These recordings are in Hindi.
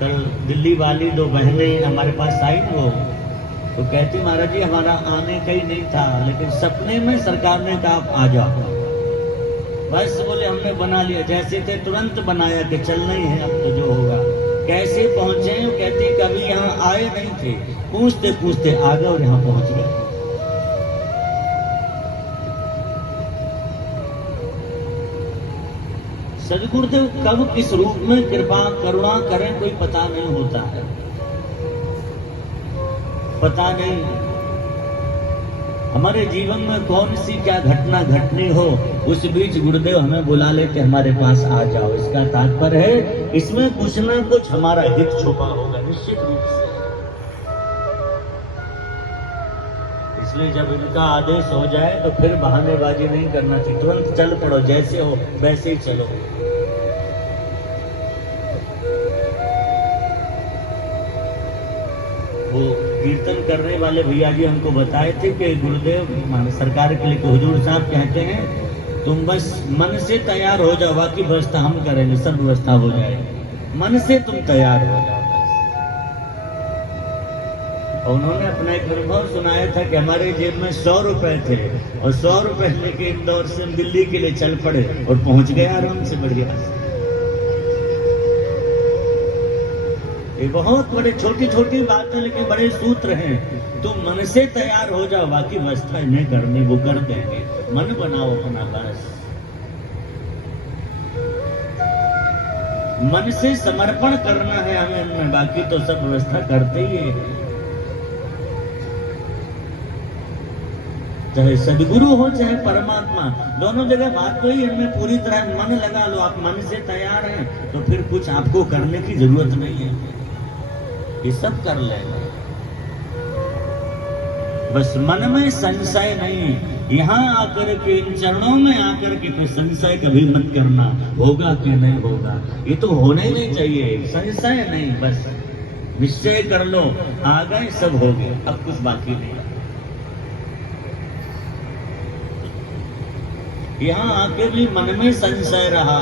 कल दिल्ली वाली दो बहनें हमारे पास आई वो, तो कहती महाराज जी हमारा आने का ही नहीं था, लेकिन सपने में सरकार ने कहा आप आ जाओ। बस बोले हमने बना लिया, जैसे थे तुरंत बनाया कि चलना ही है अब तो जो होगा। कैसे पहुंचे? कहती कभी यहाँ आए नहीं थे, पूछते पूछते आ गए और यहाँ पहुंच गए। सदगुरुदेव कब किस रूप में कृपा करुणा करें कोई पता नहीं होता है, पता नहीं हमारे जीवन में कौन सी क्या घटना घटनी हो, उस बीच गुरुदेव हमें बुला लेते हमारे पास आ जाओ। इसका तात्पर्य है इसमें कुछ ना कुछ हमारा हित छुपा होगा निश्चित रूप से। इसलिए जब इनका आदेश हो जाए तो फिर बहानेबाजी नहीं करना चाहिए, तुरंत चल पड़ो, जैसे हो वैसे ही चलो। वो कीर्तन करने वाले भैया जी हमको बताए थे कि गुरुदेव सरकार के लिए हुजूर साहब कहते हैं तुम बस मन से तैयार हो जाओ, बाकी व्यवस्था हम करेंगे, सब व्यवस्था हो जाएगी, मन से तुम तैयार हो जाओ बस। और उन्होंने अपना एक अनुभव सुनाया था कि हमारे जेब में 100 रुपए थे और 100 रुपए लेके इंदौर से दिल्ली के लिए चल पड़े और पहुंच गए आराम से, बढ़िया से। ये बहुत बड़े छोटी छोटी बात है लेकिन बड़े सूत्र हैं। तुम मन से तैयार हो जाओ, बाकी व्यवस्था इन्हें करनी वो कर देंगे, मन बनाओ अपना बस। मन से समर्पण करना है हमें इनमें, बाकी तो सब व्यवस्था करते ही है। चाहे सदगुरु हो चाहे परमात्मा, दोनों जगह बात तो ही इनमें पूरी तरह मन लगा लो। आप मन से तैयार हैं तो फिर कुछ आपको करने की जरूरत नहीं है, ये सब कर लेंगे। बस मन में संशय नहीं, यहाँ आकर के इन चरणों में आकर के कोई संशय कभी मत करना, होगा कि नहीं होगा, ये तो होना ही नहीं चाहिए, संशय नहीं, बस निश्चय कर लो आ गए सब हो गए, अब कुछ बाकी नहीं। यहाँ आके भी मन में संशय रहा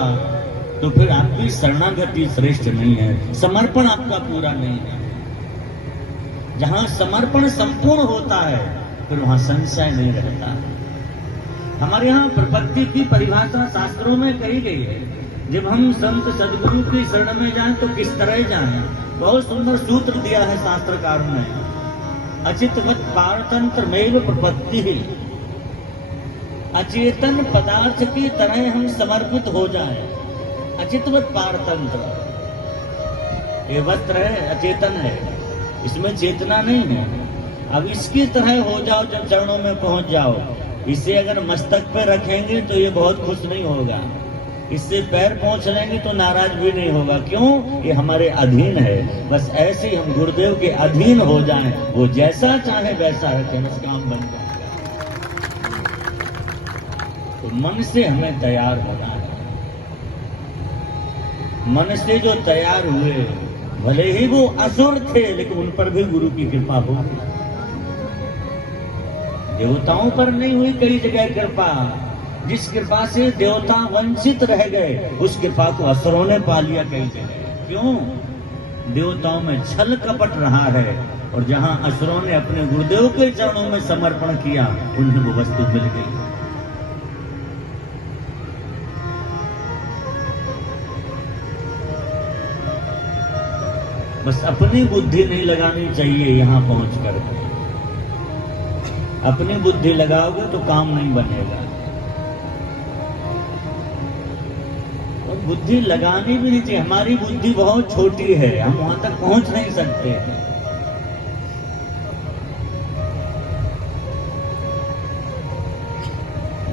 तो फिर आपकी शरणागति श्रेष्ठ नहीं है, समर्पण आपका पूरा नहीं है। जहां समर्पण संपूर्ण होता है फिर वहां संशय नहीं रहता। हमारे यहाँ प्रपत्ति की परिभाषा शास्त्रों में कही गई है, जब हम संत सदगुरु की शरण में जाएं तो किस तरह जाएं। बहुत सुंदर सूत्र दिया है शास्त्रकारों ने, अचितवत पारतंत्र में प्रपत्ति ही, अचेतन पदार्थ की तरह हम समर्पित हो जाएं। अचितवत पारतंत्र, ये वस्त्र है अचेतन है, इसमें चेतना नहीं है। अब इसकी तरह हो जाओ जब चरणों में पहुंच जाओ। इसे अगर मस्तक पे रखेंगे तो ये बहुत खुश नहीं होगा, इससे पैर पहुंच लेंगे तो नाराज भी नहीं होगा। क्यों? ये हमारे अधीन है। बस ऐसे ही हम गुरुदेव के अधीन हो जाएं, वो जैसा चाहे वैसा रखें, बस काम बन जाएगा। तो मन से हमें तैयार होना है। मन से जो तैयार हुए, भले ही वो असुर थे लेकिन उन पर भी गुरु की कृपा होगी। देवताओं पर नहीं हुई कई जगह कृपा, जिस कृपा से देवता वंचित रह गए उस कृपा को असुरों ने पा लिया कई जगह। क्यों? देवताओं में छल कपट रहा है, और जहां असुरों ने अपने गुरुदेव के चरणों में समर्पण किया उन्हें वो वस्तु मिल गई। बस अपनी बुद्धि नहीं लगानी चाहिए। यहाँ पहुंचकर अपनी बुद्धि लगाओगे तो काम नहीं बनेगा, और बुद्धि लगानी भी नहीं चाहिए। हमारी बुद्धि बहुत छोटी है, हम वहां तक पहुंच नहीं सकते।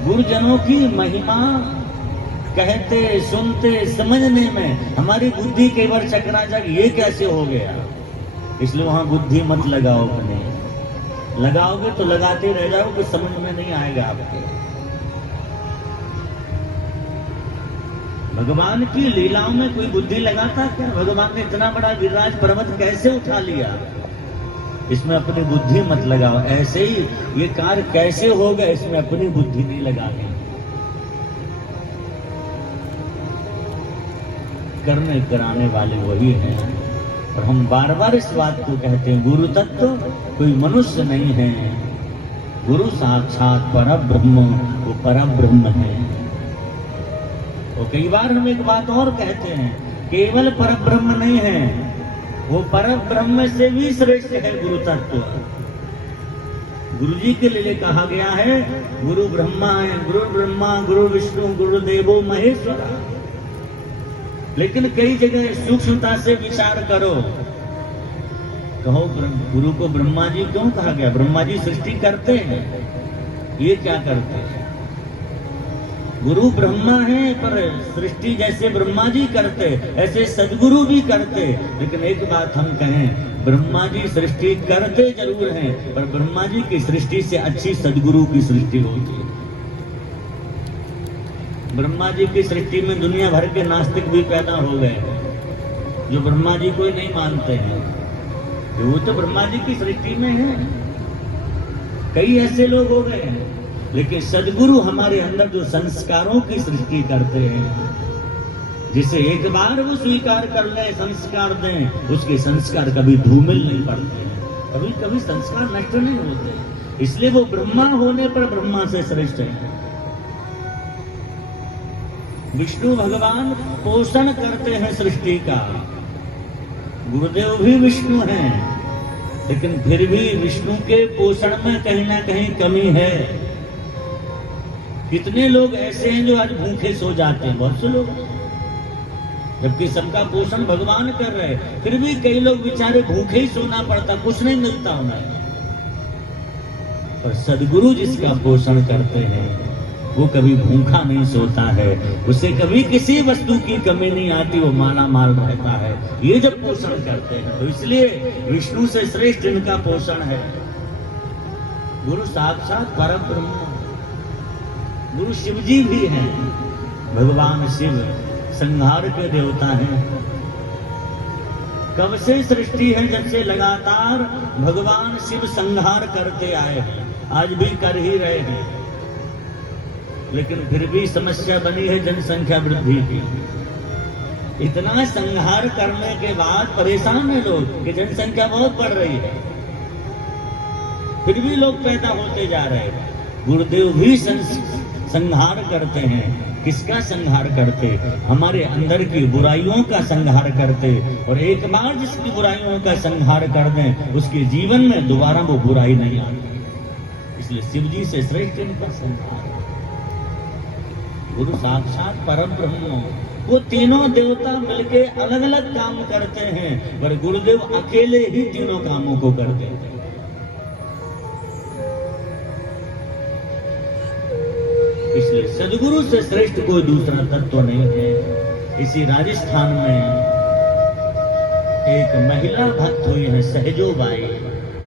गुरुजनों की महिमा कहते सुनते समझने में हमारी बुद्धि कई बार चकराचक, ये कैसे हो गया। इसलिए वहां बुद्धि मत लगाओ अपने, लगाओगे तो लगाते रह जाओगे, समझ में नहीं आएगा आपके। भगवान की लीलाओं में कोई बुद्धि लगाता क्या? भगवान ने इतना बड़ा विराज पर्वत कैसे उठा लिया? इसमें अपनी बुद्धि मत लगाओ। ऐसे ही ये कार्य कैसे होगा, इसमें अपनी बुद्धि नहीं लगानी। करने कराने वाले वही हैं। और हम बार बार इस बात को कहते हैं, गुरु तत्व कोई मनुष्य नहीं है, गुरु साक्षात परब्रह्म, वो परब्रह्म है। और कई बार हम एक बात और कहते हैं, केवल परब्रह्म नहीं है, वो परब्रह्म से भी श्रेष्ठ है गुरु तत्व। गुरु जी के लिए कहा गया है, गुरु ब्रह्मा है, गुरु ब्रह्मा गुरु विष्णु गुरु देवो महेश्वर। लेकिन कई जगह सूक्ष्मता से विचार करो, कहो गुरु को ब्रह्मा जी क्यों कहा गया? ब्रह्मा जी सृष्टि करते हैं, ये क्या करते हैं? गुरु ब्रह्मा है, पर सृष्टि जैसे ब्रह्मा जी करते ऐसे सदगुरु भी करते। लेकिन एक बात हम कहें, ब्रह्मा जी सृष्टि करते जरूर हैं, पर ब्रह्मा जी की सृष्टि से अच्छी सदगुरु की सृष्टि होती है। ब्रह्मा जी की सृष्टि में दुनिया भर के नास्तिक भी पैदा हो गए, जो ब्रह्मा जी को नहीं मानते हैं। वो तो ब्रह्मा जी की सृष्टि में है, कई ऐसे लोग हो गए हैं। लेकिन सदगुरु हमारे अंदर जो संस्कारों की सृष्टि करते हैं, जिसे एक बार वो स्वीकार कर ले, संस्कार दें, उसके संस्कार कभी धूमिल नहीं पड़ते हैं, कभी कभी संस्कार नष्ट नहीं होते। इसलिए वो ब्रह्मा होने पर ब्रह्मा से श्रेष्ठ है। विष्णु भगवान पोषण करते हैं सृष्टि का, गुरुदेव भी विष्णु हैं, लेकिन फिर भी विष्णु के पोषण में कहीं ना कहीं कमी है। कितने लोग ऐसे हैं जो आज भूखे सो जाते हैं, बहुत से लोग, जबकि सबका पोषण भगवान कर रहे हैं, फिर भी कई लोग बेचारे भूखे ही सोना पड़ता, कुछ नहीं मिलता उन्हें। और सदगुरु जिसका पोषण करते हैं, वो कभी भूखा नहीं सोता है, उसे कभी किसी वस्तु की कमी नहीं आती, वो माला माल रहता है, ये जब पोषण करते हैं। तो इसलिए विष्णु से श्रेष्ठ इनका पोषण है। गुरु साक्षात परब्रह्म, गुरु शिव जी भी हैं। भगवान शिव संहार के देवता हैं। कब से सृष्टि है, जब से लगातार भगवान शिव संहार करते आए हैं, आज भी कर ही रहे हैं। लेकिन फिर भी समस्या बनी है जनसंख्या वृद्धि की। इतना संहार करने के बाद परेशान है लोग कि जनसंख्या बहुत बढ़ रही है, फिर भी लोग पैदा होते जा रहे हैं। गुरुदेव भी संहार करते हैं। किसका संहार करते? हमारे अंदर की बुराइयों का संहार करते। और एक बार जिसकी बुराइयों का संहार कर दें, उसके जीवन में दोबारा वो बुराई नहीं आती। इसलिए शिव जी से श्रेष्ठ इनका संहार। गुरु साक्षात परब्रह्म, वो तीनों देवता मिलके अलग अलग काम करते हैं, पर गुरुदेव अकेले ही तीनों कामों को करते हैं। इसलिए सदगुरु से श्रेष्ठ कोई दूसरा तत्व नहीं है। इसी राजस्थान में एक महिला भक्त हुई है सहजोबाई।